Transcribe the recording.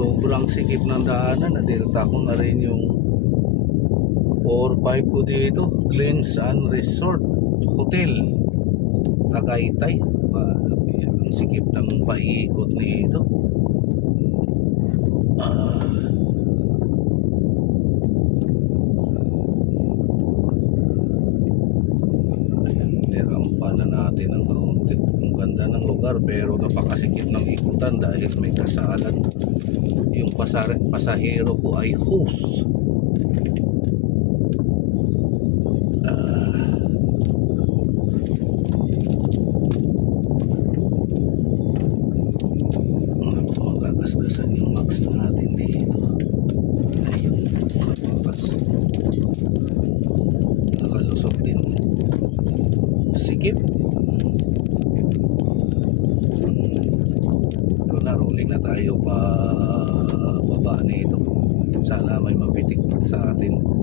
sobrang sikip ng daanan. Nadelta ko na rin yung 4-5 ko dito. Cleans and Resort Hotel Tagaytay. Ang sikip ng paikot nito. Nirampa na natin ang kaunti. Ang ganda ng lugar pero napakasikip ng ikutan dahil may kasalan. Yung pasahero ko ay hose. Gagasgasan yung max natin dito. Ayun, sa pakas nakalusot din. Sikip. Ito na, rolling na tayo pa baba nito. Sana may mapitik pa sa atin.